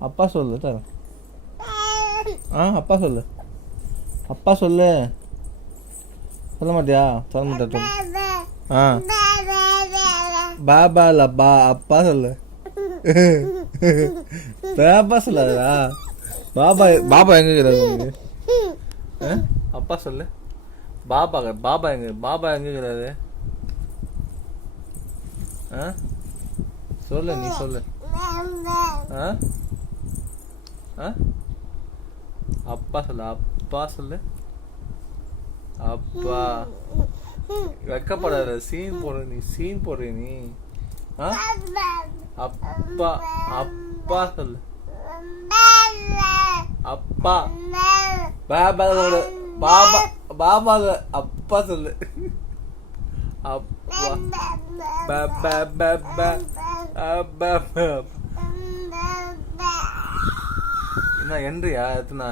அப்பா சொல்லு தரேன் ஆ அப்பா சொல்லு. அப்பா சொல்லு. சொல்ல மாட்டியா? சொல்ல மாட்டியா ஆ. பாபா இல்ல பா அப்பா சொல்லு. பாபா சொல்லாதா பாபா பாபா எங்க இருக்கிறாரு ஆ? அப்பா சொல்லு. பாபா பாபா எங்க பாபா எங்க இருக்கிறாரு ஆ? சொல்லு நீ சொல்லு. ஆ? அப்பா சொல்லு அப்பா சொல்லு. அப்பா. வெக்கப்படாத சீன் போடுற நீ சீன் போடுற நீ. அப்பா அப்பா சொல்லு. அப்பா. பாபா சொல்லு பாபா பாபா சொல்லு. அப்பா. சொல்லு அப்பா பாபா பாபா அப்பா என்ன என்றியா எத்தனை?